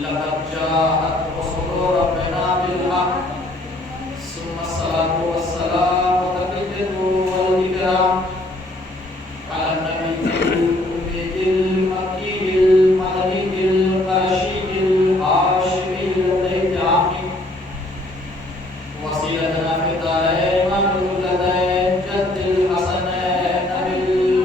لقد جاءت رسل ربنا بالحق ثم الصلاة والسلام والتحية والإكرام على النبي الأمي المكي المدني القرشي الهاشمي الذي عمي وسيلتنا في الدارين ومولدين جد الحسنين بالقاسم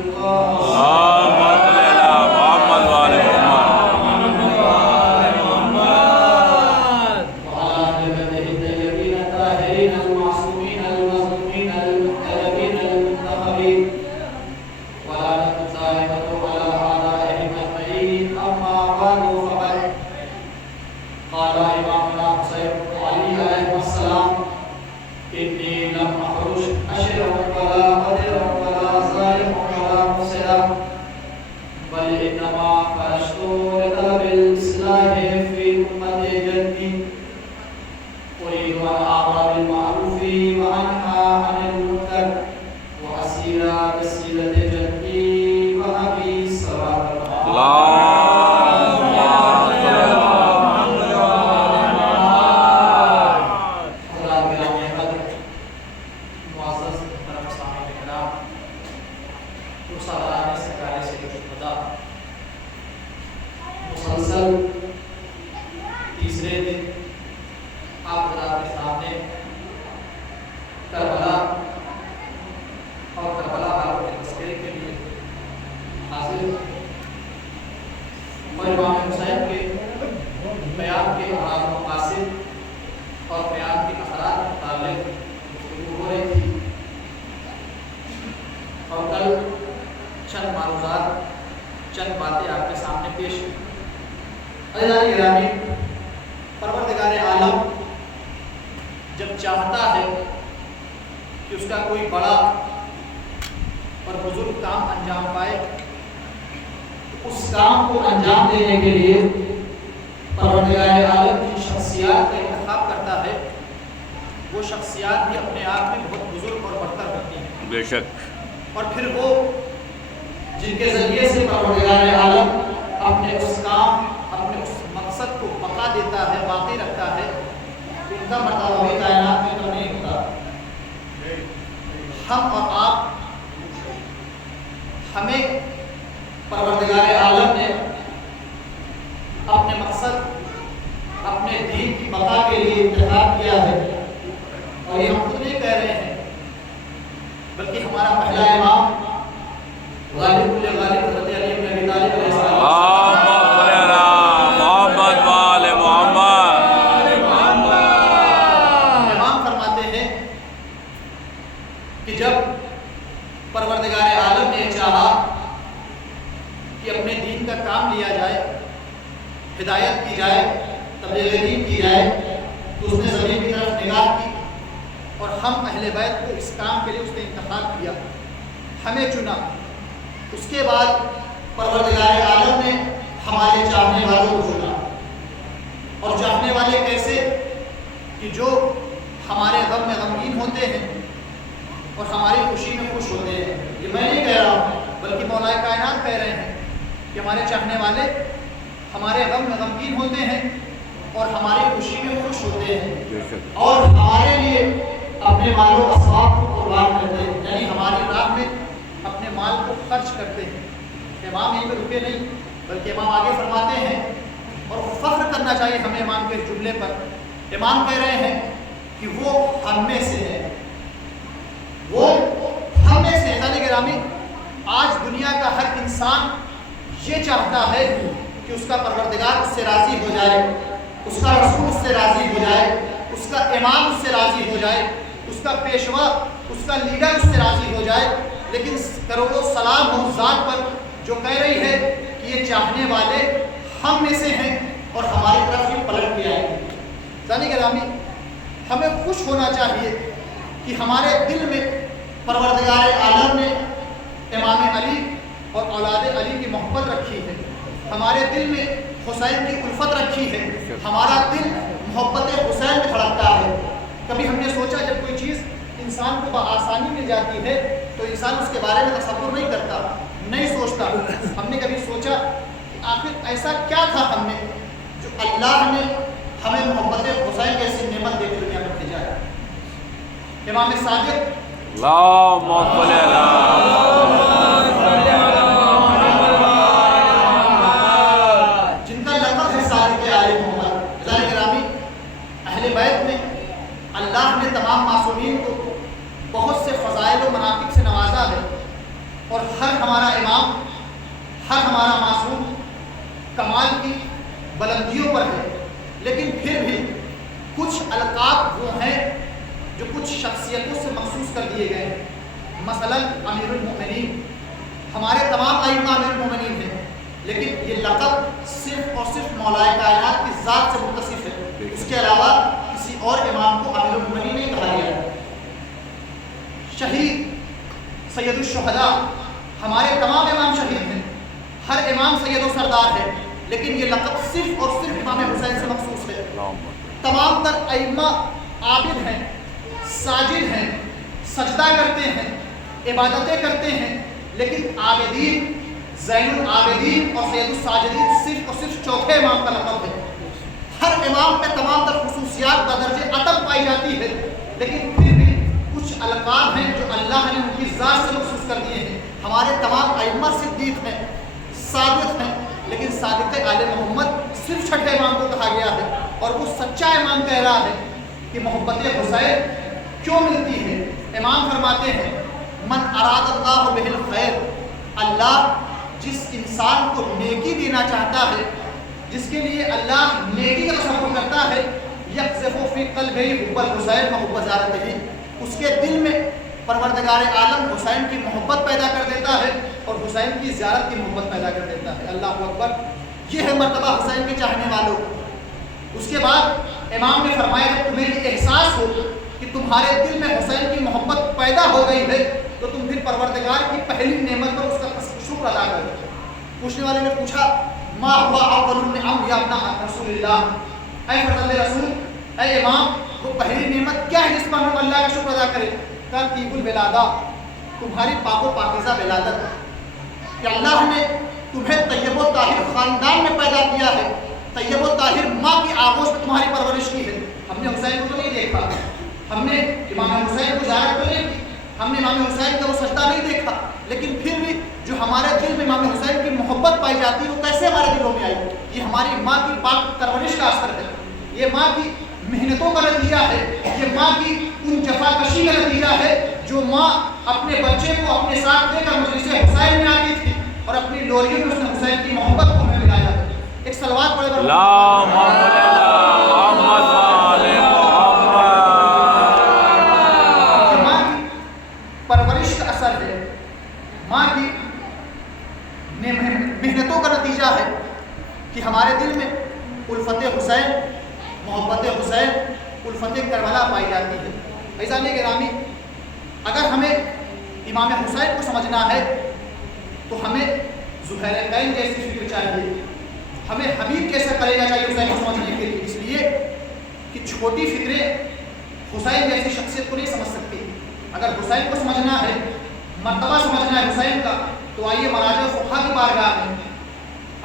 پروردگار عالم جب چاہتا ہے کہ اس کا کوئی بڑا اور بزرگ کام انجام پائے تو اس کام کو انجام دینے کے لیے پروردگار عالم کی شخصیات کا انتخاب کرتا ہے. وہ شخصیات بھی اپنے آپ میں بہت بزرگ اور برتر ہوتی ہیں بے شک. اور پھر وہ جن کے ذریعے سے پروردگار عالم اپنے اس کام اپنے اس مقصد کو بقا دیتا ہے، باقی رکھتا ہے، ان کا مرتبہ بھی کائنات میں کم نہیں ہوتا. ہم اور آپ ہمیں پروردگار عالم نے اپنے مقصد اپنے دین کی بقا کے لیے انتخاب کیا ہے. اور یہ ہم خود نہیں کہہ رہے ہیں بلکہ ہمارا پہلا امام غالب غالب حضرت علی بن ابی طالب علیہ السلام امام فرماتے ہیں کہ جب پروردگار عالم نے چاہا کہ اپنے دین کا کام لیا جائے، ہدایت کی جائے، تبلیغ دین کی جائے، تو اس نے زمین کی طرف نگاہ کی اور ہم اہل بیت کو اس کام کے لیے اس نے انتخاب کیا، ہمیں چنا. اس کے بعد پروردگار عالم نے ہمارے چاہنے والوں کو چنا. اور چاہنے والے کیسے؟ کہ جو ہمارے غم میں غمگین ہوتے ہیں اور ہماری خوشی میں خوش ہوتے ہیں. یہ میں نہیں کہہ رہا ہوں بلکہ مولا کائنات کہہ رہے ہیں کہ ہمارے چاہنے والے ہمارے غم میں غمگین ہوتے ہیں اور ہماری خوشی میں خوش ہوتے ہیں اور ہمارے لیے اپنے مال و اسباب کو قربان کرتے ہیں، یعنی ہماری راہ میں اپنے مال کو خرچ کرتے ہیں. امام یہیں پہ رکے نہیں بلکہ امام آگے فرماتے ہیں اور فخر کرنا چاہیے ہمیں امام کے جملے پر. امام کہہ رہے ہیں کہ وہ ہم میں سے ہے، وہ ہم میں سے ہے. گرامی، آج دنیا کا ہر انسان یہ چاہتا ہے کہ اس کا پروردگار اس سے راضی ہو جائے، اس کا رسول اس سے راضی ہو جائے، اس کا امام اس سے راضی ہو جائے، اس کا پیشوا، اس کا لیڈر اس سے راضی ہو جائے. لیکن کروڑوں سلام ہو ذات پر جو کہہ رہی ہے کہ یہ چاہنے والے ہم میں سے ہیں اور ہماری طرف یہ پلٹ کے آئے گی. ذانی گرامی، ہمیں خوش ہونا چاہیے کہ ہمارے دل میں پروردگار عالم نے امام علی اور اولاد علی کی محبت رکھی ہے، ہمارے دل میں حسین کی الفت رکھی ہے، ہمارا دل محبت حسین میں دھڑکتا ہے. کبھی ہم نے سوچا جب کوئی چیز انسان کو بآسانی مل جاتی ہے تو انسان اس کے بارے میں تصور نہیں کرتا، نہیں سوچتا. ہم نے کبھی سوچا کہ آخر ایسا کیا تھا ہم نے جو اللہ نے ہمیں محبت حسین جیسی نعمت دے کے دنیا میں بھیجا ہے. امام صادق جن کا لقب ہے صادق آل محمد. گرامی اہل بیت میں اللہ نے تمام معصومین کو بہت سے فضائل و مناقب سے نوازا ہے، اور ہر ہمارا امام، ہر ہمارا معصوم کمال کی بلندیوں پر ہے. لیکن پھر بھی کچھ القاب وہ ہیں جو کچھ شخصیتوں سے مخصوص کر دیے گئے ہیں. مثلا امیر المؤمنین، ہمارے تمام ائمہ امیر المؤمنین ہیں، لیکن یہ لقب صرف اور صرف مولا کائنات کی ذات سے متصف ہے. اس کے علاوہ کسی اور امام کو امیر المؤمنین نہیں کہا گیا ہے. شہید سید الشہداء، ہمارے تمام امام شہید ہیں، ہر امام سید و سردار ہے، لیکن یہ لقب صرف اور صرف امام حسین سے مخصوص ہے. تمام تر ائمہ عابد ہیں، ساجد ہیں، سجدہ کرتے ہیں، عبادتیں کرتے ہیں، لیکن عابدین، زین العابدین اور سید الساجدین صرف اور صرف چوتھے امام کا لقب ہے. ہر امام میں تمام تر خصوصیات بدرجہ عطب پائی جاتی ہے، لیکن پھر بھی کچھ القاب ہیں جو اللہ نے ان کی ذات سے مخصوص کر دیے ہیں. ہمارے تمام ائمہ صدیق ہیں، صادق ہیں، لیکن صادق آل محمد صرف چھٹے امام کو کہا گیا ہے. اور وہ سچا امام کہہ رہا ہے کہ محبت حسین کیوں ملتی ہے. امام فرماتے ہیں من اراد اللہ بہ الخیر، اللہ جس انسان کو نیکی دینا چاہتا ہے، جس کے لیے اللہ نیکی کا تصور کرتا ہے، یقذف فی قلبہ حب الحسین و حب زیارتہ، اس کے دل میں پروردگار عالم حسین کی محبت پیدا کر دیتا ہے اور حسین کی زیارت کی محبت پیدا کر دیتا ہے. اللہ اکبر. یہ ہے مرتبہ حسین کے چاہنے والوں. اس کے بعد امام نے فرمایا جب تمہیں یہ احساس ہو کہ تمہارے دل میں حسین کی محبت پیدا ہو گئی ہے تو تم پھر پروردگار کی پہلی نعمت پر اس کا شکر ادا کرو. پوچھنے والے نے پوچھا ما ہوا اول النعم یا ابن رسول اللہ، اے فرزند رسول، اے امام، وہ پہلی نعمت کیا ہے جس پر ہم اللہ کا شکر ادا کریں؟ ترتیب الولادہ، تمہاری پاک و پاکیزہ ولادت، کہ اللہ نے تمہیں طیب و طاہر خاندان میں پیدا کیا ہے، طیب و طاہر ماں کی آغوش میں تمہاری پرورش کی ہے. ہم نے حسین کو تو نہیں دیکھا، ہم نے امام حسین کو زیارت تو نہیں کی، ہم نے امام حسین کا وہ سجدہ نہیں دیکھا، لیکن پھر بھی جو ہمارے دل میں امام حسین کی محبت پائی جاتی ہے وہ کیسے ہمارے دلوں میں آئی؟ یہ ہماری ماں کی پاک پرورش کا اثر ہے، یہ ماں کی محنتوں کا نتیجہ ہے، یہ ماں کی ان جفاکشی کا نتیجہ ہے جو ماں اپنے بچے کو اپنے ساتھ لے کر مجلس حسین میں آتی تھی اور اپنی لوریوں میں اس نے حسین کی محبت کو ہمیں ملایا. ایک صلوات پڑھے گا. ماں کی پرورش کا اثر ہے، ماں کی محنتوں کا نتیجہ ہے کہ ہمارے دل میں الفت حسین، محبت حسین، الفت کربلا پائی جاتی ہے. عزیزان گرامی، اگر ہمیں امام حسین کو سمجھنا ہے تو ہمیں ذوالحسین جیسی فکر چاہیے، ہمیں حبیب کیسا کلیجہ چاہیے حسین کو سمجھنے کے لیے. اس لیے کہ چھوٹی فکریں حسین جیسی شخصیت کو نہیں سمجھ سکتی. اگر حسین کو سمجھنا ہے، مرتبہ سمجھنا ہے حسین کا، تو آئیے مراجع فقہا کی بارگاہ میں.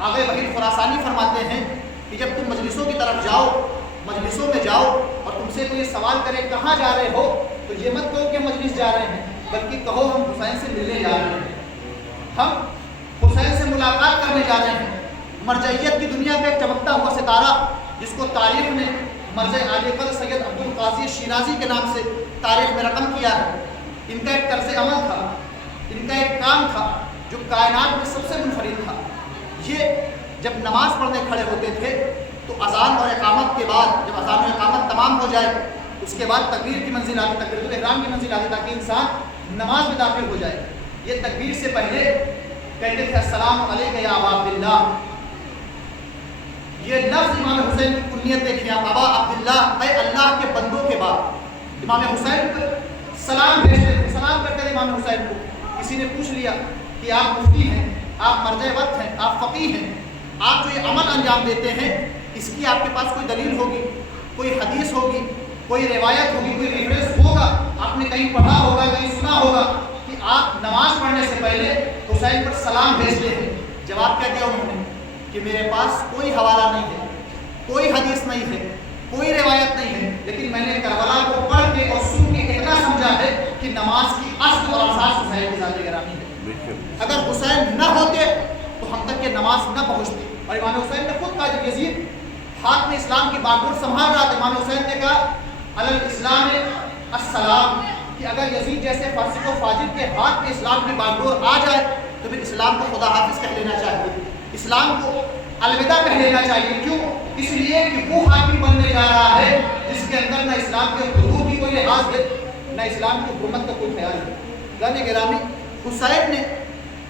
آگے وحید خراسانی فرماتے ہیں کہ جب تم مجلسوں کی طرف جاؤ، مجلسوں میں جاؤ اور تم سے کوئی سوال کرے کہاں جا رہے ہو، تو یہ مت کہو کہ ہم مجلس جا رہے ہیں، بلکہ کہو ہم حسین سے ملنے جا رہے ہیں، ہم حسین سے ملاقات کرنے جا رہے ہیں. مرجعیت کی دنیا کا ایک چمکتا ہوا ستارہ جس کو تاریخ نے مرجع عالی قدر سید عبدالقاضی شیرازی کے نام سے تاریخ میں رقم کیا ہے. ان کا ایک طرز عمل تھا، ان کا ایک کام تھا جو کائنات میں سب سے منفرد تھا. یہ جب نماز پڑھنے کھڑے ہوتے تھے تو اذان اور اقامت کے بعد، جب اذان اور اقامت تمام ہو جائے اس کے بعد تکبیر کی منزل آتی، تکبیرۃ الاحرام کی منزل آتی تاکہ انسان نماز میں داخل ہو جائے. یہ تکبیر سے پہلے کہتے تھے السلام علیک یا ابا عبداللہ. یہ لفظ امام حسین کی کنیت دیکھیں، ابا عبداللہ، اے اللہ کے بندوں کے بعد. امام حسین کو سلام بھیجتے تھے، سلام کرتے تھے امام حسین کو. کسی نے پوچھ لیا کہ آپ مفتی ہیں، آپ مرجع وقت ہیں، آپ فقیہ ہیں، آپ جو یہ عمل انجام دیتے ہیں اس کی آپ کے پاس کوئی دلیل ہوگی، کوئی حدیث ہوگی، کوئی روایت ہوگی، کوئی ریفرنس ہوگا، آپ نے کہیں پڑھا ہوگا، کہیں سنا ہوگا کہ آپ نماز پڑھنے سے پہلے حسین پر سلام بھیجتے ہیں. جواب کیا دیا انہوں نے کہ میرے پاس کوئی حوالہ نہیں ہے، کوئی حدیث نہیں ہے، کوئی روایت نہیں ہے، لیکن میں نے کربلا کو پڑھ کے اور سن کے اتنا سمجھا ہے کہ نماز کی اصل اور اساس حسین کی ذات گرامی ہے۔ اگر حسین نہ ہوتے تو ہم تک یہ نماز نہ پہنچتی۔ اور امام حسین نے خود کہا، جب یزید ہاتھ میں اسلام کی باگڈور سنبھال رہا تھا، امام حسین نے کہا علی الاسلام السلام، کہ اگر یزید جیسے فاسق و فاجر کے ہاتھ میں اسلام کی باگڈور آ جائے تو پھر اسلام کو خدا حافظ کہہ لینا چاہیے، اسلام کو الوداع کہہ لینا چاہیے۔ کیوں؟ اس لیے کہ وہ حاکم بننے جا رہا ہے جس کے اندر نہ اسلام کے حدود کی کوئی لحاظ ہے، نہ اسلام کی حکومت کا کوئی خیال ہے۔ یعنی گرامی، حسین نے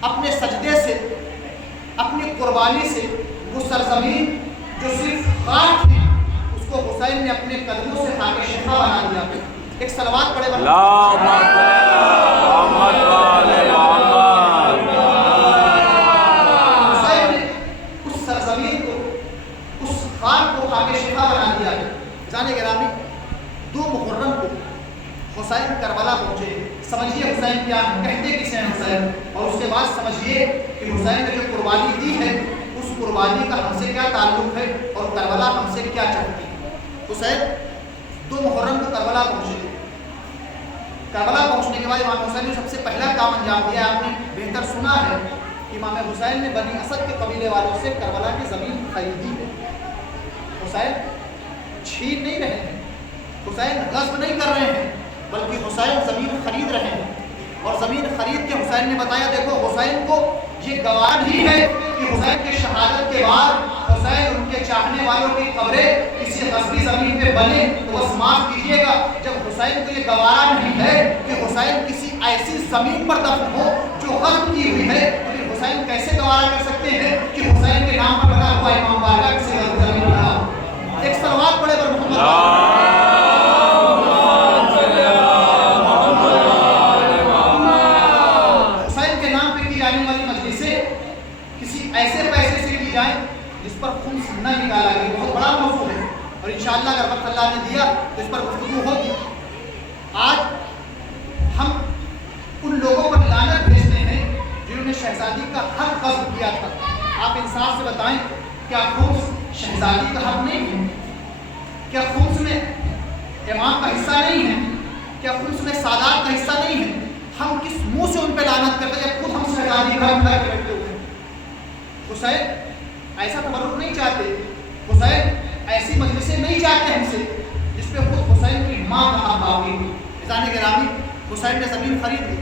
اپنے سجدے سے، اپنی قربانی سے وہ سرزمین جو صرف خاک تھی اس کو حسین نے اپنے قدموں سے خاک شفا بنا دیا۔ ایک صلوات پڑھے حسین نے اس سرزمین کو، اس خاک کو خاک شفا بنا دیا۔ جانے گرامی، 2 محرم کو حسین کربلا پہنچے۔ سمجھیے حسین کیا کہتے کسے ہیں حسین، اور اس کے بعد سمجھیے کہ حسین نے جو قربانی دی ہے اس قربانی کا ہم سے کیا تعلق ہے اور کربلا ہم سے کیا چاہتی ہے۔ حسین 2 محرم کو کربلا پہنچے۔ کربلا پہنچنے کے بعد امام حسین نے سب سے پہلا کام انجام دیا، آپ نے بہتر سنا ہے کہ امام حسین نے بنی اسد کے قبیلے والوں سے کربلا کی زمین خریدی ہے۔ حسین چھین نہیں رہے ہیں، حسین غصب نہیں کر رہے ہیں، بلکہ حسین زمین خرید رہے ہیں۔ اور زمین خرید کے حسین نے بتایا، دیکھو حسین کو یہ گوان ہی ہے کہ حسین کی شہادت کے بعد حسین ان کے چاہنے والوں کی قبریں کسی غصبی زمین پہ بنے تو بس معاف کیجیے گا۔ جب حسین کو یہ گوارا نہیں ہے کہ حسین کسی ایسی زمین پر دفن ہو جو غصب کی ہوئی ہے، تو پھر حسین کیسے گوارا کر سکتے ہیں کہ حسین کے نام پر بنا ہوا امام بارگاہ کسی غصبی زمین پر ہو۔ ایک صلوات پڑھے پر محمد جس پر خمس نہ نکالا گیا، بہت بڑا موضوع ہے اور انشاءاللہ اگر وقت اللہ نے دیا تو اس پر گفتگو ہوگی۔ آج ہم ان لوگوں پر لعنت بھیجتے ہیں جنہوں نے شہزادی کا حق غصب کیا تھا۔ آپ انصاف سے بتائیں، کیا خمس شہزادی کا حق نہیں ہے؟ کیا خمس میں امام کا حصہ نہیں ہے؟ کیا خمس میں سادات کا حصہ نہیں ہے؟ ہم کس منہ سے ان پہ لعنت کرتے ہیں جب خود ہم شہزادی کا حق بیٹھے ہوئے ہیں؟ حسین ایسا تبرک نہیں چاہتے، حسین ایسی مجلسیں نہیں چاہتے ہم سے جس پہ خود حسین کی ماں کا حق باقی ہو۔ عزیزان گرامی، حسین نے زمین خرید لی۔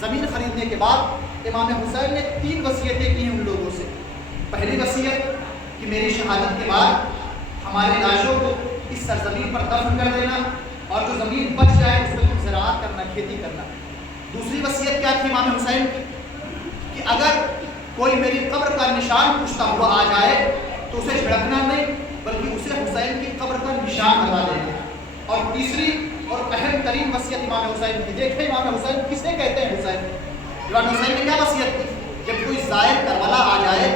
زمین خریدنے کے بعد امام حسین نے 3 وصیتیں کی ہیں ان لوگوں سے۔ پہلی وصیت کہ میری شہادت کے بعد ہمارے لاشوں کو اس سرزمین پر دفن کر دینا اور جو زمین بچ جائے اس میں تم زراعت کرنا، کھیتی کرنا۔ دوسری وصیت کیا تھی امام حسین کی کہ اگر کوئی میری قبر کا نشان پوچھتا ہوا آ جائے تو اسے جھڑکنا نہیں بلکہ اسے حسین کی قبر کا نشان بتا دینا۔ اور تیسری اور اہم ترین وصیت امام حسین کی، دیکھیں امام حسین کسے کہتے ہیں حسین؟ امام حسین نے کیا وصیت کی؟ جب کوئی زائر کربلا آ جائے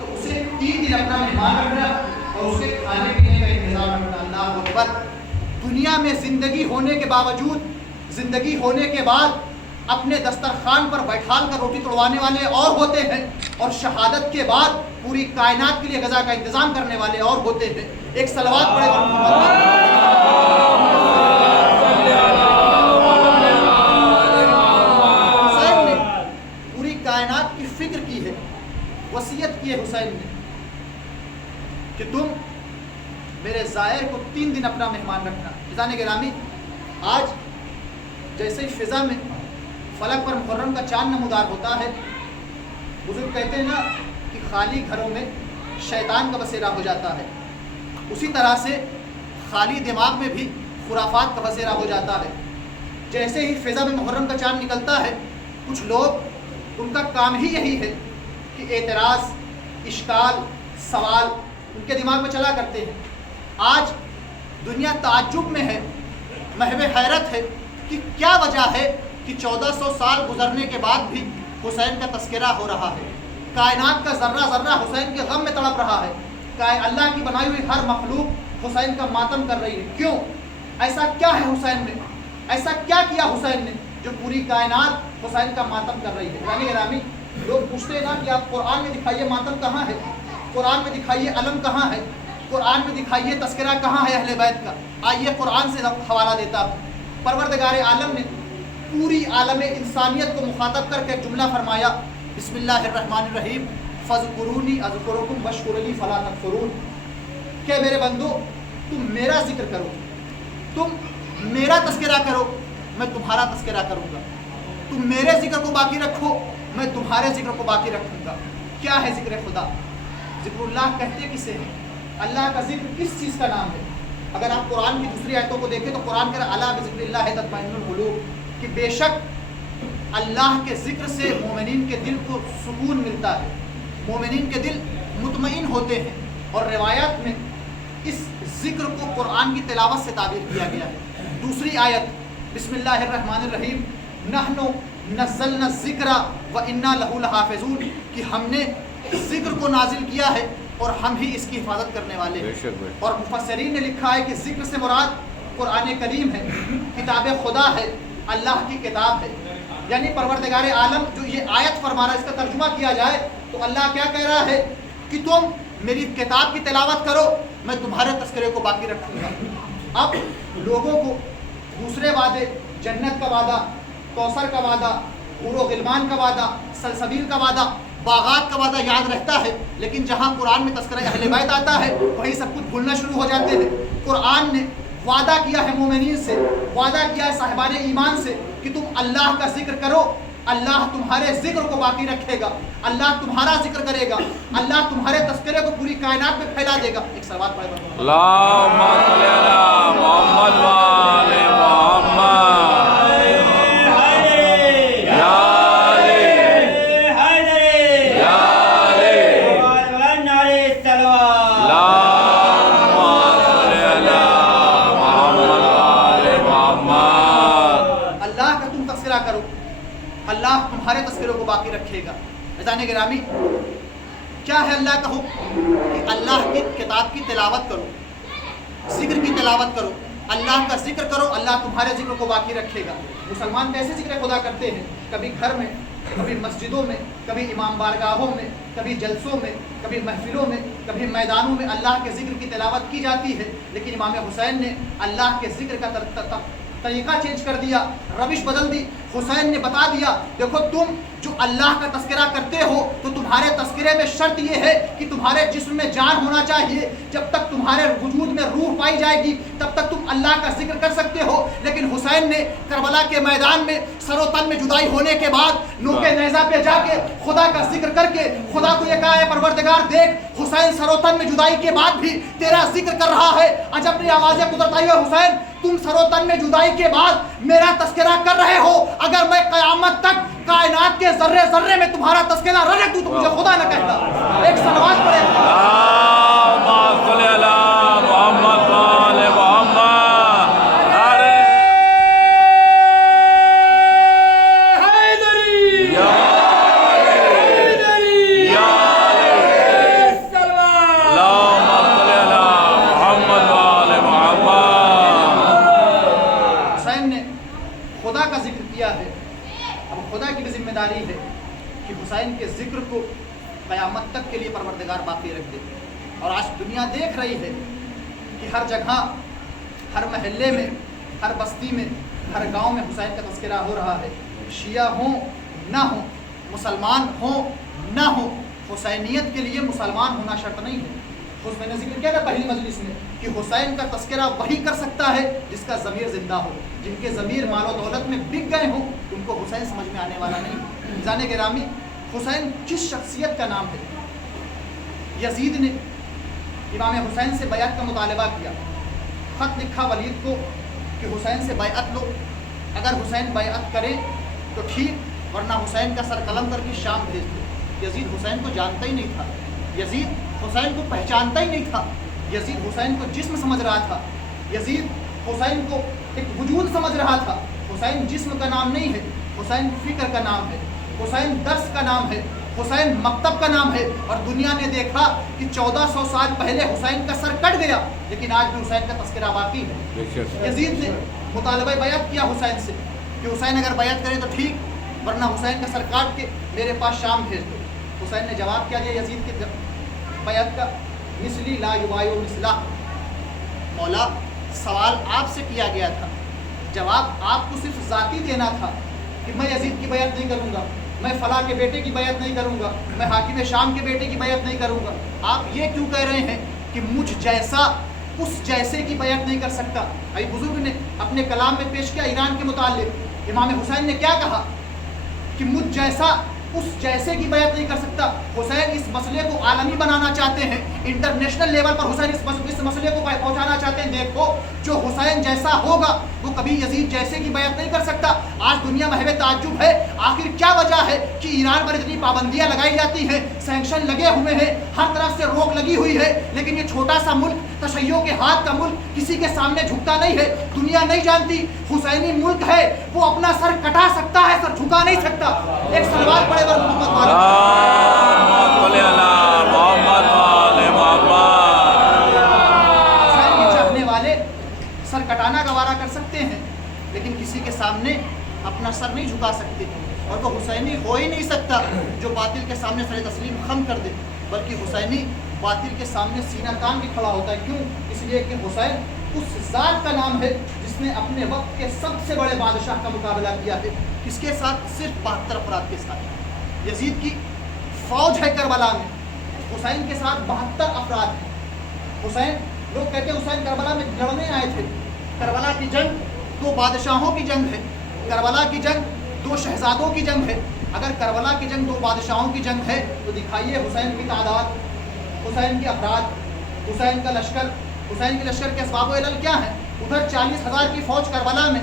تو اسے 3 دن اپنا مہمان رکھنا اور اس کے کھانے پینے کا انتظام رکھنا۔ اللہ اکبر! دنیا میں زندگی ہونے کے باوجود، زندگی ہونے کے بعد اپنے دسترخوان پر بیٹھال کر روٹی توڑوانے والے اور ہوتے ہیں، اور شہادت کے بعد پوری کائنات کے لیے غذا کا انتظام کرنے والے اور ہوتے ہیں۔ ایک صلوات پڑھے حسین نے پوری کائنات کی فکر کی ہے، وصیت کی ہے حسین نے کہ تم میرے زائر کو 3 دن اپنا مہمان رکھنا۔ عزیزان گرامی، آج جیسے ہی فضا میں فلک پر محرم کا چاند نمودار ہوتا ہے، بزرگ کہتے ہیں نا کہ خالی گھروں میں شیطان کا بسیرا ہو جاتا ہے، اسی طرح سے خالی دماغ میں بھی خرافات کا بسیرا ہو جاتا ہے۔ جیسے ہی فضا میں محرم کا چاند نکلتا ہے، کچھ لوگ ان کا کام ہی یہی ہے کہ اعتراض، اشکال، سوال ان کے دماغ میں چلا کرتے ہیں۔ آج دنیا تعجب میں ہے، محو حیرت ہے کہ کیا وجہ ہے کہ 1400 سال گزرنے کے بعد بھی حسین کا تذکرہ ہو رہا ہے، کائنات کا ذرہ ذرہ حسین کے غم میں تڑپ رہا ہے، اللہ کی بنائی ہوئی ہر مخلوق حسین کا ماتم کر رہی ہے۔ کیوں؟ ایسا کیا ہے حسین نے؟ ایسا کیا کیا حسین نے جو پوری کائنات حسین کا ماتم کر رہی ہے؟ یعنی گرامی، لوگ پوچھتے ہیں نا کہ آپ قرآن میں دکھائیے ماتم کہاں ہے، قرآن میں دکھائیے علم کہاں ہے، قرآن میں دکھائیے تذکرہ کہاں ہے اہل بیت کا. آئیے قرآن سے حوالہ دیتا ہوں. پروردگار عالم نے پوری عالم انسانیت کو مخاطب کر کے ایک جملہ فرمایا, بسم اللہ الرحمن الرحیم, فاذکرونی اذکرکم واشکروا لی فلا تکفرون. کہ میرے بندو تم میرا ذکر کرو, تم میرا تذکرہ کرو, میں تمہارا تذکرہ کروں گا. تم میرے ذکر کو باقی رکھو, میں تمہارے ذکر کو باقی رکھوں گا. کیا ہے ذکر خدا؟ ذکر اللہ کہتے کسے ہیں؟ اللہ کا ذکر کس چیز کا نام ہے؟ اگر آپ قرآن کی دوسری آیتوں کو دیکھیں تو قرآن کہہ رہا ہے الا بذکر اللہ تطمئن القلوب, کہ بے شک اللہ کے ذکر سے مومنین کے دل کو سکون ملتا ہے, مومنین کے دل مطمئن ہوتے ہیں. اور روایات میں اس ذکر کو قرآن کی تلاوت سے تعبیر کیا گیا ہے. دوسری آیت بسم اللہ الرحمن الرحیم, نحن نزلنا الذکر وانا لہ لحافظون, کہ ہم نے ذکر کو نازل کیا ہے اور ہم ہی اس کی حفاظت کرنے والے ہیں. اور مفسرین نے لکھا ہے کہ ذکر سے مراد قرآن کریم ہے, کتاب خدا ہے, اللہ کی کتاب ہے. یعنی پروردگار عالم جو یہ آیت فرما رہا ہے, اس کا ترجمہ کیا جائے تو اللہ کیا کہہ رہا ہے کہ تم میری کتاب کی تلاوت کرو, میں تمہارے تذکرے کو باقی رکھوں گا. اب لوگوں کو دوسرے وعدے, جنت کا وعدہ, کوثر کا وعدہ, حور و غلمان کا وعدہ, سلسبیل کا وعدہ, باغات کا وعدہ یاد رہتا ہے, لیکن جہاں قرآن میں تذکرہ اہل بیت آتا ہے وہیں سب کچھ بھولنا شروع ہو جاتے ہیں. قرآن نے وعدہ کیا ہے مومنین سے, وعدہ کیا ہے صاحبان ایمان سے کہ تم اللہ کا ذکر کرو, اللہ تمہارے ذکر کو باقی رکھے گا, اللہ تمہارا ذکر کرے گا, اللہ تمہارے تذکرے کو پوری کائنات میں پھیلا دے گا. ایک سوال پڑھے اللہم صلی علی محمد و آل محمد. اللہ تمہارے تذکروں کو باقی رکھے گا. عزیزان گرامی, کیا ہے اللہ کا حکم کہ اللہ کی کتاب کی تلاوت کرو, ذکر کی تلاوت کرو, اللہ کا ذکر کرو, اللہ تمہارے ذکر کو باقی رکھے گا. مسلمان کیسے ذکر خدا کرتے ہیں؟ کبھی گھر میں, کبھی مسجدوں میں, کبھی امام بارگاہوں میں, کبھی جلسوں میں, کبھی محفلوں میں, کبھی میدانوں میں اللہ کے ذکر کی تلاوت کی جاتی ہے. لیکن امام حسین نے اللہ کے ذکر کا طریقہ چینج کر دیا, روش بدل دی. حسین نے بتا دیا دیکھو تم جو اللہ کا تذکرہ کرتے ہو تو تمہارے تذکرے میں شرط یہ ہے کہ تمہارے جسم میں جان ہونا چاہیے. جب تک تمہارے وجود میں روح پائی جائے گی تب تک تم اللہ کا ذکر کر سکتے ہو. لیکن حسین نے کربلا کے میدان میں سر و تن میں جدائی ہونے کے بعد نوک نیزہ پہ جا کے خدا کا ذکر کر کے خدا کو یہ کہا ہے پروردگار دیکھ, حسین سر و تن میں جدائی کے بعد بھی تیرا ذکر کر رہا ہے. عجب نے آوازیں قدرت آئی ہے, حسین تم سر و تن میں جدائی کے بعد میرا تذکرہ کر رہے ہو, اگر میں قیامت تک کائنات کے ذرے ذرے میں تمہارا تذکرہ رکھ دوں تو مجھے خدا نہ کہتا. ایک صلوات پڑھے اللہم صلی علی محمد و آل محمد. ہے کہ حسین کے ذکر کو قیامت تک کے لیے پروردگار باقی رکھ دے. اور آج دنیا دیکھ رہی ہے کہ ہر جگہ, ہر محلے میں, ہر بستی میں, ہر گاؤں میں حسین کا تذکرہ ہو رہا ہے. شیعہ ہوں نہ ہوں, مسلمان ہوں نہ ہوں, حسینیت کے لیے مسلمان ہونا شرط نہیں ہے. خود میں نے ذکر کیا تھا پہلی مجلس میں کہ حسین کا تذکرہ وہی کر سکتا ہے جس کا ضمیر زندہ ہو. جن کے ضمیر مال و دولت میں بک گئے ہوں ان کو حسین سمجھ میں آنے والا نہیں. جانے گرامی, حسین کس شخصیت کا نام ہے؟ یزید نے امام حسین سے بیعت کا مطالبہ کیا, خط لکھا ولید کو کہ حسین سے بیعت لو, اگر حسین بیعت کرے تو ٹھیک ورنہ حسین کا سر قلم کر کے شام بھیج دو. یزید حسین کو جانتا ہی نہیں تھا, یزید حسین کو پہچانتا ہی نہیں تھا. یزید حسین کو جسم سمجھ رہا تھا, یزید حسین کو ایک وجود سمجھ رہا تھا. حسین جسم کا نام نہیں ہے, حسین فکر کا نام ہے, حسین درس کا نام ہے, حسین مکتب کا نام ہے. اور دنیا نے دیکھا کہ 1400 سال پہلے حسین کا سر کٹ گیا لیکن آج بھی حسین کا تذکرہ باقی ہے. یزید نے مطالبہ بیعت کیا حسین سے کہ حسین اگر بیعت کرے تو ٹھیک ورنہ حسین کا سر کاٹ کے میرے پاس شام بھیج دو. حسین نے جواب کیا دیا یزید کے بیعت کا, مثلی لا یبایع مثلہ. مولا سوال آپ سے کیا گیا تھا، جواب آپ کو صرف ذاتی دینا تھا کہ میں یزید کی بیعت نہیں کروں گا، میں فلاں کے بیٹے کی بیعت نہیں کروں گا، میں حاکم شام کے بیٹے کی بیعت نہیں کروں گا. آپ یہ کیوں کہہ رہے ہیں کہ مجھ جیسا اس جیسے کی بیعت نہیں کر سکتا؟ ابھی بزرگ نے اپنے کلام میں پیش کیا ایران کے متعلق، امام حسین نے کیا کہا کہ مجھ جیسا اس جیسے کی بیعت نہیں کر سکتا. حسین اس مسئلے کو عالمی بنانا چاہتے ہیں، انٹرنیشنل لیول پر حسین اس مسئلے کو پہنچانا چاہتے ہیں. دیکھو جو حسین جیسا ہوگا وہ کبھی یزید جیسے کی بیعت نہیں کر سکتا. آج دنیا محو تعجب ہے، آخر کیا وجہ ہے کہ ایران پر اتنی پابندیاں لگائی جاتی ہیں، سینکشن لگے ہوئے ہیں، ہر طرف سے روک لگی ہوئی ہے، لیکن یہ چھوٹا سا ملک، تشیع کے ہاتھ کا ملک کسی کے سامنے جھکتا نہیں ہے. دنیا نہیں جانتی حسینی ملک ہے وہ اپنا سر کٹا سکتا ہے، سر جھکا نہیں سکتا. ایک سلوات پڑے بر محمد حسین کے چاہنے والے سر کٹانا گوارا کر سکتے ہیں لیکن کسی کے سامنے اپنا سر نہیں جھکا سکتے. اور وہ حسینی ہو ہی نہیں سکتا جو باطل کے سامنے سر تسلیم خم کر دے، بلکہ حسینی باطل کے سامنے سینہ تان بھی کھڑا ہوتا ہے. کیوں؟ اس لیے کہ حسین اس ذات کا نام ہے جس نے اپنے وقت کے سب سے بڑے بادشاہ کا مقابلہ کیا ہے. کس کے ساتھ؟ صرف 72 افراد کے ساتھ. یزید کی فوج ہے کربلا میں، حسین کے ساتھ 72 افراد ہیں. حسین، لوگ کہتے ہیں حسین کربلا میں لڑنے آئے تھے. کربلا کی جنگ 2 بادشاہوں کی جنگ ہے، کربلا کی جنگ 2 شہزادوں کی جنگ ہے. اگر کربلا کی جنگ 2 بادشاہوں کی جنگ ہے تو دکھائیے حسین کی تعداد، حسین کے افراد، حسین کا لشکر، حسین کے لشکر کے اسباب و علل کیا ہیں؟ ادھر 40,000 کی فوج کربلا میں،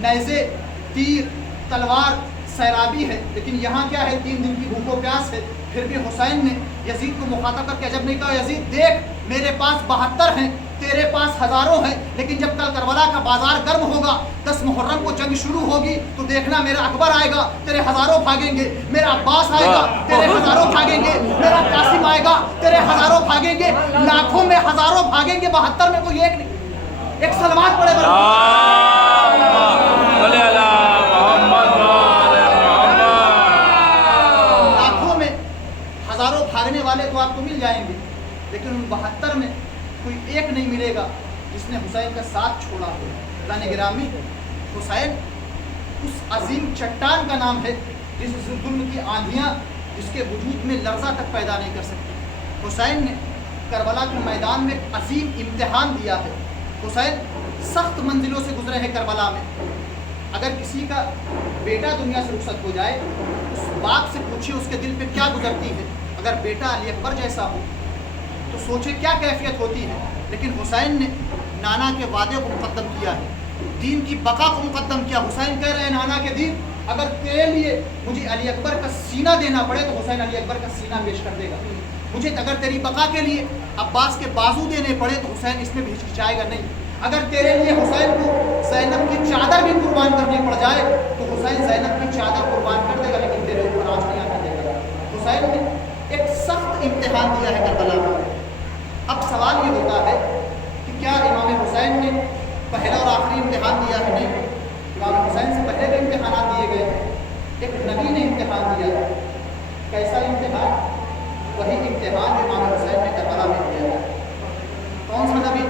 نیزے، تیر، تلوار، سیرابی ہے، لیکن یہاں کیا ہے؟ 3 دن کی بھوک و پیاس ہے. پھر بھی حسین نے یزید کو مخاطب کر کے عجب نہیں کہا یزید دیکھ میرے پاس 72 ہیں، تیرے پاس ہزاروں ہیں، لیکن جب کل کربلا کا بازار گرم ہوگا، 10 محرم کو جنگ شروع ہوگی تو دیکھنا میرا اکبر آئے گا، تیرے ہزاروں بھاگیں گے، میرا عباس آئے گا، تیرے ہزاروں بھاگیں گے، میرا قاسم آئے گا، تیرے ہزاروں بھاگیں گے. لاکھوں میں ہزاروں بھاگیں گے، 72 میں کوئی ایک نہیں. ایک سلوات پڑے بھاگنے والے تو آپ کو مل جائیں گے، لیکن ان 72 میں کوئی ایک نہیں ملے گا جس نے حسین کا ساتھ چھوڑا ہو. اللہ گرامی، حسین اس عظیم چٹان کا نام ہے جس ظلم کی آندھیاں جس کے وجود میں لرزہ تک پیدا نہیں کر سکتی. حسین نے کربلا کے میدان میں عظیم امتحان دیا ہے. حسین سخت منزلوں سے گزرے ہیں کربلا میں. اگر کسی کا بیٹا دنیا سے رخصت ہو جائے، اس باپ سے پوچھیے اس کے دل پہ کیا گزرتی ہے. اگر بیٹا علی اکبر جیسا ہو تو سوچے کیا کیفیت ہوتی ہے. لیکن حسین نے نانا کے وعدے کو مقدم کیا ہے، دین کی بقا کو مقدم کیا. حسین کہہ رہے ہیں نانا کے دین اگر تیرے لیے مجھے علی اکبر کا سینہ دینا پڑے تو حسین علی اکبر کا سینہ پیش کر دے گا. مجھے اگر تیری بقا کے لیے عباس کے بازو دینے پڑے تو حسین اس میں بھی ہچکچائے گا نہیں. اگر تیرے لیے حسین کو زینب کی چادر بھی قربان کرنی پڑ جائے تو حسین زینب کی چادر قربان کر دے گا، لیکن تیرے اوپر آنچ نہیں آنے دے گا. حسین نے ایک سخت امتحان دیا ہے کربلا میں. اب سوال یہ ہوتا ہے کہ کیا امام حسین نے پہلا اور آخری امتحان دیا ہے؟ نہیں، امام حسین سے پہلے بھی امتحانات دیے گئے ہیں. ایک نبی نے امتحان دیا ہے. کیسا امتحان؟ وہی امتحان جو امام حسین نے کربلا میں دیا ہے. کون سا نبی؟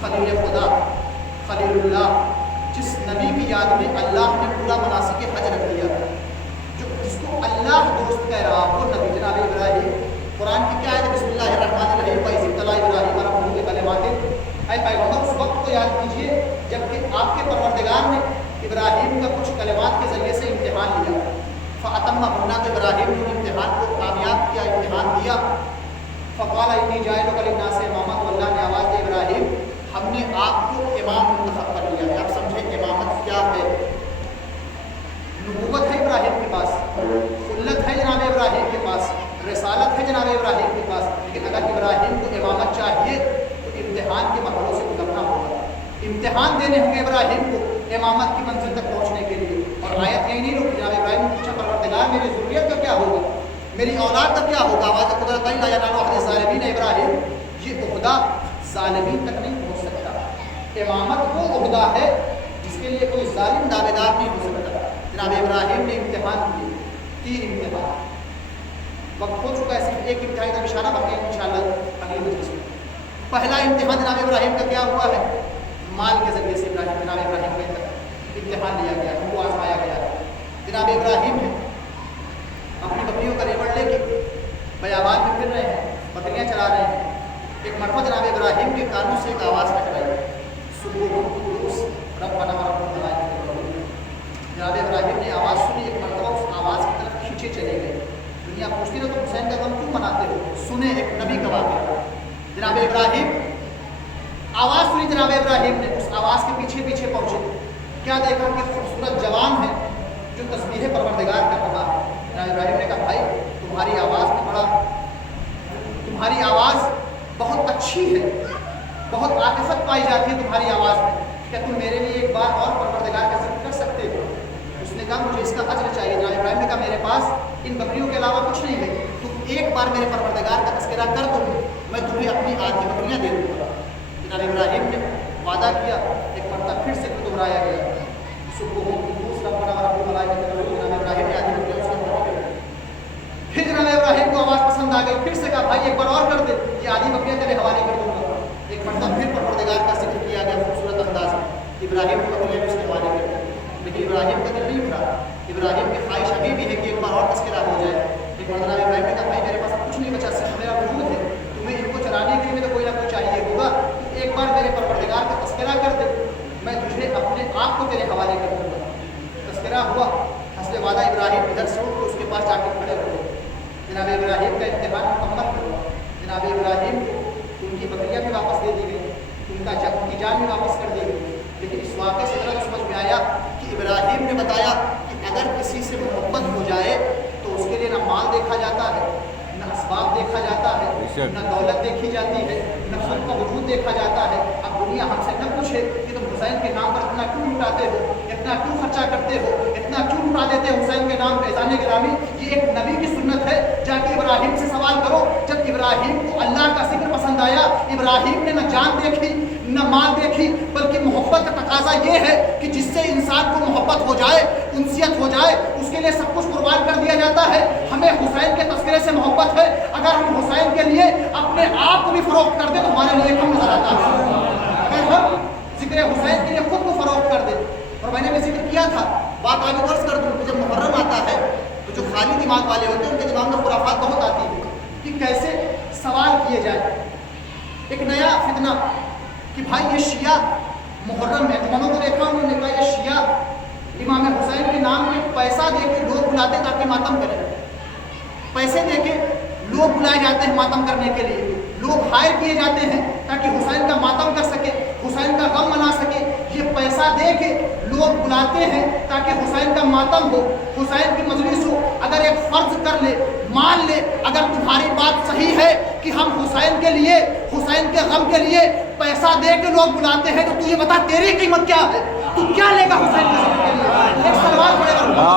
خلیل خدا، خلیل اللہ، جس نبی کی یاد میں اللہ نے پورا مناسک حج رکھ دیا، جس کو اللہ دوست کہہ رہا وہ نبی جناب ابراہیم. قرآن کی کیا ہے؟ بسم اللہ الرحمن الرحیم وَإِذِ ابْتَلَىٰ إِبْرَاهِيمَ رَبُّهُ بِكَلِمَاتٍ. اے پیغمبر اس وقت کو یاد کیجئے جب کہ آپ کے پروردگار نے ابراہیم کا کچھ کلمات کے ذریعے سے امتحان لیا. فَأَتَمَّهُنَّ، تو ابراہیم نے امتحان کو کامیاب کیا، امتحان دیا. فَقَالَ إِنِّي جَاعِلُكَ لِلنَّاسِ إِمَامًا، تو اللہ نے آواز دی ابراہیم ہم نے آپ کو امام منتخب کر لیا ہے. آپ سمجھے امامت کیا ہے؟ نبوت ہے ابراہیم کے پاس، خلت ہے جناب ابراہیم کے پاس، رسالت ہے جناب ابراہیم کے پاس، لیکن اگر ابراہیم کو امامت چاہیے تو امتحان کے مرحلوں سے گزرنا ہوگا. امتحان دینے ہوں گے ابراہیم کو امامت کی منزل تک پہنچنے کے لیے. اور آیت یہی نہیں رکی، جناب ابراہیم نے پوچھا پروردگار میری ذریت کا کیا ہوگا، میری اولاد کا کیا ہوگا؟ آواز قدرت لا ینال عہد الظالمین. ابراہیم یہ عہدہ ظالمین تک نہیں پہنچ سکتا. امامت وہ عہدہ ہے جس کے لیے کوئی ظالم دعوے دار نہیں ہو سکتا. جناب ابراہیم نے امتحان دیے، 3 امتحان. وقت ہو چکا ہے، صرف ایک امتحان کا اشارہ باقی انشاءاللہ اگلی مجلس میں۔ پہلا امتحان جناب ابراہیم کا کیا ہوا ہے؟ مال کے ذریعے سے جناب ابراہیم کا امتحان لیا گیا، ان کو آزمایا گیا۔ جناب ابراہیم ہے اپنی بکریوں کا ریوڑ لے کے بیابان میں پھر رہے ہیں، بکریاں چلا رہے ہیں۔ ایک مرتبہ جناب ابراہیم کے کانوں سے ایک آواز ٹکرائی، سبحان قدوس ربنا ورب الملائکۃ۔ جناب ابراہیم نے آواز سنی، ایک مرتبہ اس آواز کی طرف کھینچے چلے گئے۔ دنیا پوچھتی ہے تو حسین کا غم کیوں مناتے ہو؟ سنے ایک نبی کا واقعہ۔ جناب ابراہیم آواز سنی، جناب ابراہیم نے اس آواز کے پیچھے پیچھے پہنچے، کیا دیکھا کہ خوبصورت جوان ہے جو تسبیح پروردگار کر رہا ہے۔ جناب ابراہیم نے کہا بھائی تمہاری آواز بہت اچھی ہے، بہت عاطفت پائی جاتی ہے تمہاری آواز میں، کیا تم میرے لیے ایک بار اور پروردگار کا ذکر کر سکتے ہو؟ اس نے کہا مجھے اس کا اجر چاہیے۔ جناب ابراہیم نے کہا میرے پاس ان بکریوں کے علاوہ کچھ نہیں ہے، تم ایک بار میرے پروردگار کا تذکرہ کر دو میں تمہیں اپنی آدھی بکریاں دے دوں گا۔ جناب ابراہیم نے وعدہ کیا، ایک مرتبہ پھر سے دہرایا گیا، سبحان قدوس ربنا ورب الملائکۃ۔ جناب ابراہیم نے آدھی بکریاں اس کو دے دی۔ پھر جناب ابراہیم کو آواز پسند آ گئی، پھر سے کہا بھائی ایک بار اور کر دے، یہ آدھی بکریاں تیرے حوالے کر دوں گا۔ ایک مرتبہ پھر پروردگار کا ذکر کیا گیا خوبصورت انداز میں، ابراہیم کو بکریاں بھی اس کے حوالے کر دی۔ لیکن ابراہیم کا دل نہیں اٹھا، ابراہیم کی خواہش ابھی بھی ہے کہ ایک بار اور تذکرہ ہو جائے۔ ایک مرتبہ ابراہیم نے کہا بھائی میرے پاس کچھ نہیں بچا، صرف میرا وجود ہے، تمہیں ان کو چلانے کے لیے تو کوئی نہ کوئی چاہیے ہوگا، ایک بار میرے پروردگار کا تذکرہ کر دے، میں تجھے اپنے آپ کو تیرے حوالے کر دوں گا۔ تذکرہ ہوا، حسب وعدہ ابراہیم ادھر سے اٹھ کے اس کے پاس جا کے کھڑے ہوئے۔ جناب ابراہیم کا امتحان مکمل ہوا، جناب ابراہیم کو ان کی بکریاں بھی واپس دے دی گئی، ان کی جان بھی واپس کر دی گئی۔ لیکن اس واقعے سے ذرا سمجھ میں آیا کہ ابراہیم نے بتایا کہ اگر کسی سے محبت ہو جائے تو اس کے لیے نہ مال دیکھا جاتا ہے، نہ اسباب دیکھا جاتا ہے، نہ دولت دیکھی جاتی ہے، نہ خود کا وجود دیکھا جاتا ہے۔ اب دنیا ہم سے نہ پوچھے کہ تم حسین کے نام پر اتنا کیوں لٹاتے ہو، اتنا کیوں خرچہ کرتے ہو، اتنا کیوں لٹا دیتے ہو حسین کے نام پہ اذان گرامی۔ یہ ایک نبی کی سنت ہے، جا کے ابراہیم سے سوال کرو۔ جب ابراہیم کو اللہ کا ذکر پسند آیا، ابراہیم نے نہ جان دیکھی نہ مال دیکھی، بلکہ محبت کا تقاضا یہ ہے کہ جس سے انسان کو محبت ہو جائے، انسیت ہو جائے، اس کے لیے سب کچھ قربان کر دیا جاتا ہے۔ ہمیں حسین کے تذکرے سے محبت ہے، اگر ہم حسین کے لیے اپنے آپ کو بھی فروخت کر دیں تو ہمارے لیے کم نظر آتا ہے۔ اگر ہم ذکر حسین کے لیے خود کو فروخت کر دیں، اور میں نے بھی ذکر کیا تھا، بات آگے عرض کر دوں کہ جب محرم آتا ہے تو جو خالی دماغ والے ہوتے ہیں ان کے دماغ میں خرافات بہت آتی ہے کہ کیسے سوال کیے جائے۔ ایک نیا فتنہ کہ بھائی یہ شیعہ محرم میں اماموں کو دیکھا، انہوں نے کہا یہ شیعہ امام حسین کے نام پہ پیسہ دے کے لوگ بلاتے تاکہ ماتم کریں، پیسے دے کے لوگ بلائے جاتے ہیں ماتم کرنے کے لیے، لوگ ہائر کیے جاتے ہیں تاکہ حسین کا ماتم کر سکے، حسین کا غم منا سکے۔ یہ پیسہ دے کے لوگ بلاتے ہیں تاکہ حسین کا ماتم ہو، حسین کی مجلس ہو۔ اگر ایک فرض کر لے، مان لے، اگر تمہاری بات صحیح ہے کہ ہم حسین کے لیے، حسین کے غم کے لیے پیسہ دے کے لوگ بلاتے ہیں، تو تو یہ بتا تیری قیمت کیا ہے؟ تو کیا لے گا حسین کے غم کے لیے؟ ایک سوال پڑے گا۔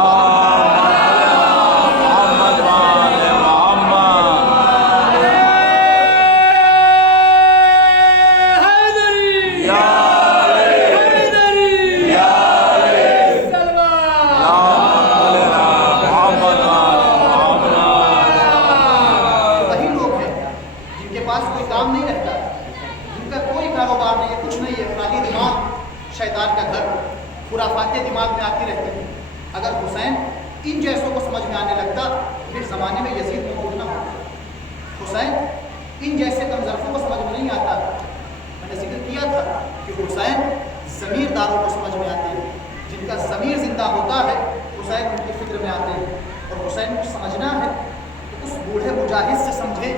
شیطان کا گھر، خرافاتیں دماغ میں آتی رہتی ہیں۔ اگر حسین ان جیسوں کو سمجھ میں آنے لگتا پھر زمانے میں یزید موجود نہ ہوتا۔ حسین ان جیسے کمزرفوں کو سمجھ میں نہیں آتا۔ میں نے ذکر کیا تھا کہ حسین ضمیر داروں کو سمجھ میں آتے ہیں، جن کا ضمیر زندہ ہوتا ہے حسین ان کی فکر میں آتے ہیں۔ اور حسین کو سمجھنا ہے تو اس بوڑھے مجاہد سے سمجھے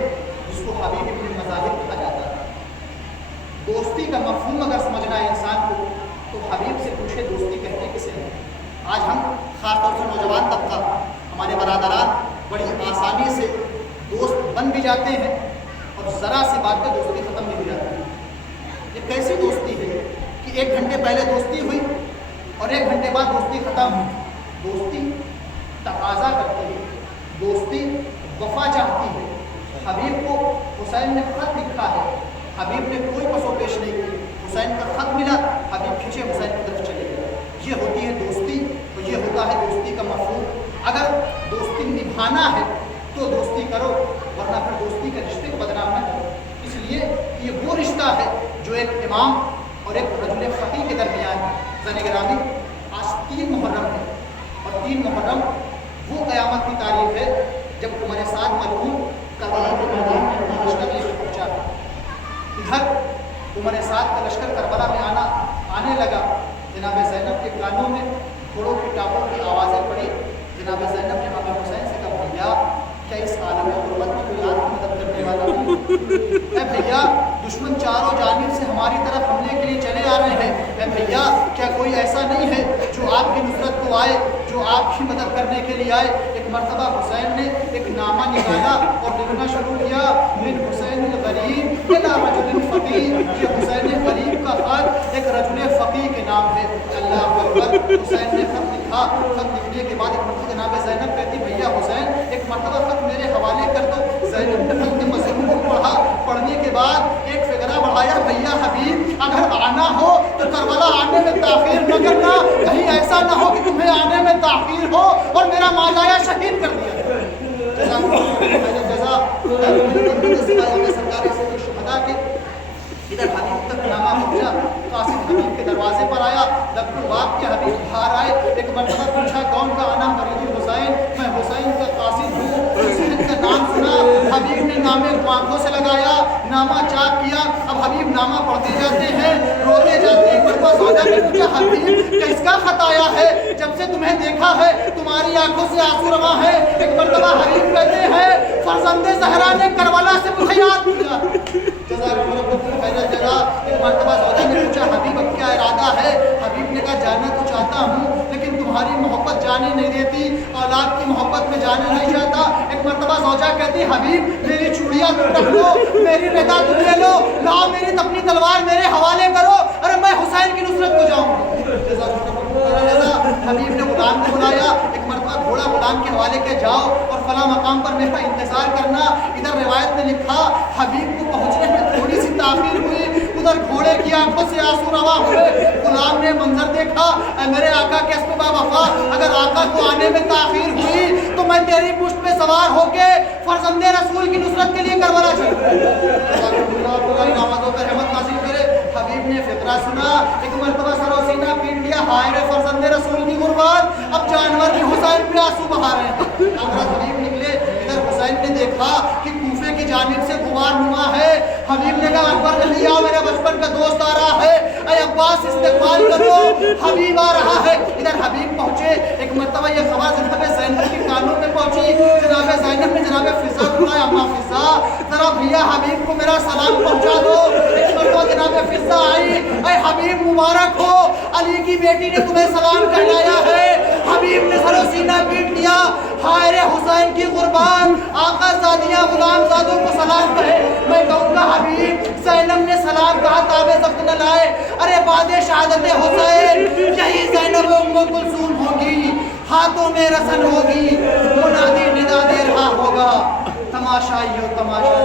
جس کو حبیب ابن مظاہر کہا جاتا ہے۔ دوستی کا مفہوم اگر سمجھنا ہے انسان کو تو حبیب سے پوچھے دوستی کہتے کسے ہیں۔ آج ہم خاص طور سے نوجوان طبقہ، ہمارے برادران بڑی آسانی سے دوست بن بھی جاتے ہیں اور ذرا سی بات پہ دوستی ختم بھی ہو جاتی ہے۔ یہ کیسی دوستی ہے کہ 1 گھنٹے پہلے دوستی ہوئی اور 1 گھنٹے بعد دوستی ختم ہوئی؟ دوستی تقاضا کرتی ہے، دوستی وفا چاہتی ہے۔ حبیب کو حسین نے خط لکھا ہے، حبیب نے کوئی پسو پیش نہیں کی، حسین کا خط ملا، حبیب کھینچے حسین کی طرف چلے گئے۔ یہ ہوتی ہے دوستی، اور یہ ہوتا ہے دوستی کا مفہوم۔ اگر دوستی نبھانا ہے تو دوستی کرو، ورنہ پھر دوستی کے رشتے کو بدنام نہ کرو۔ لیے کہ یہ وہ رشتہ ہے جو ایک امام اور ایک رجل فقیہ کے درمیان ہے۔ زن گرامی، آج 3 محرم ہے، اور 3 محرم وہ قیامت کی تاریخ ہے جب عمر سعد ملعون کربلا کے میدان میں اپنا لشکر لے کے پہنچا۔ ادھر عمر سعد کا لشکر کربلا میں آنے لگا، جناب زینب کے کانوں میں گھوڑوں کی ٹاپوں کی آوازیں پڑی۔ جناب زینب نے امام حسین سے کہا بھیا کیا اس عالم غربت میں کوئی آپ کی مدد کرنے والا نہیں؟ اے بھیا دشمن چاروں جانب سے ہماری طرف حملے کے لیے چلے آ رہے ہیں، اے بھیا کیا کوئی ایسا نہیں ہے جو آپ کی نصرت کو آئے، جو آپ کی مدد کرنے کے لیے آئے؟ ایک مرتبہ حسین نے ایک نامہ نکالا اور لکھنا شروع کیا، من حسین الغریب الی رجل فقیر، یہ حسین غریب کا خط ایک رجل فقیر کے نام ہے۔ اللہ اکبر، حسین نے خط لکھا۔ خط لکھنے کے بعد ایک مرتبہ جناب زینب کہتی بھیا حسین ایک مرتبہ خط میرے حوالے کر دو۔ زینب نے خط کے مضمون کو پڑھا، پڑھنے کے بعد ایک فقرہ بڑھایا، بھیا حبیب اگر آنا ہو تو کربلا آنے میں تاخیر نہ کرنا، کہیں ایسا نہ ہو کہ تمہیں آنے میں تاخیر ہو اور میرا ماجایا شہید کر دیا۔ سرکاری شہدا کے ادھر حبیب تک نامہ پہنچا، قاصد حبیب کے دروازے پر آیا، لب الباب کے حبیب باہر آئے، ایک مرتبہ پوچھا کون کا آنا؟ مرید الحسین، میں حسین کا قاصد ہوں۔ حسین کا نام سنا، حبیب نے نامے کو آنکھوں سے لگایا، نامہ چاک کیا۔ اب حبیب نامہ پڑھتے جاتے ہیں، روتے جاتے ہیں۔ ایک مرتبہ زوجہ نے پوچھا حبیب کس کا خط آیا ہے؟ جب سے تمہیں دیکھا ہے تمہاری آنکھوں سے آنسو رواں ہے۔ ایک مرتبہ حبیب کہتے ہیں فرزند زہرا نے کربلا سے مجھے یاد کیا۔ ایک مرتبہ زوجہ نے پوچھا حبیب اب کیا ارادہ ہے؟ حبیب نے کہا جانا تو چاہتا ہوں لیکن تمہاری محبت جانے نہیں دیتی، اولاد کی محبت میں جانا نہیں چاہتا۔ ایک مرتبہ زوجہ کہتی حبیب میری چوڑیاں تم رکھ لو، میری ردا تم لے لو، لاؤ میری اپنی تلوار میرے حوالے کرو، ارے میں حسین کی نصرت کو جاؤں۔ حبیب نے غلام کو بلایا، ایک مرتبہ گھوڑا غلام کے حوالے کے جاؤ اور فلاں مقام پر میرا انتظار کرنا۔ ادھر روایت میں لکھا حبیب کو پہنچنے میں تھوڑی سی تاخیر ہوئی، ادھر گھوڑے کی آنکھوں سے آنسو رواں ہوئے۔ غلام نے منظر دیکھا، اے میرے آقا کے اسب با وفا، اگر آقا کو آنے میں تاخیر ہوئی تو میں تیری پشت پہ سوار ہو کے فرزند رسول کی نصرت کے لیے کربلا چلوں۔ نمازوں پر رحمت نازل کرے۔ حبیب نے فقرہ سنا، ایک مرتبہ سر و سینہ پیٹ لیا، ہائے رے فرزند رسول کی قربان، اب جانور بھی حسین پہ آنسو بہا رہے ہیں۔ حضرت حبیب نکلے، ادھر حسین نے دیکھا کہ کوفے کی جانب سے غبار نما ہے۔ حبیب نے کہا اکبر جلدی آؤ، میرا بچپن کا دوست آ رہا ہے، اے عباس استقبال کرو، حبیب آ رہا ہے۔ ادھر حبیب پہنچے، ایک مرتبہ یہ خبر جناب زینب کے کانوں میں پہنچی۔ جناب زینب نے جناب فضا کو بلایا، اما فضا ذرا بھیا حبیب کو میرا سلام پہنچا دو۔ ایک مرتبہ جناب فضا آئی، اے حبیب مبارک ہو، علی کی بیٹی نے تمہیں سلام کہلایا ہے۔ حبیب نے سر و سینہ پیٹ لیا، ہائے رے حسین کی قربان، آقا زادیاں غلام زادوں کو سلام کہے۔ میں کہوں گا حبیب زینب نے سلام کہا تابے ضبط نہ لائے، ارے بعد شہادت حسین یہی زینب ام کلثوم ہوگی، ہاتھوں میں رسن ہوگی، منادی ندا دے رہا ہوگا، تماشا یہ تماشا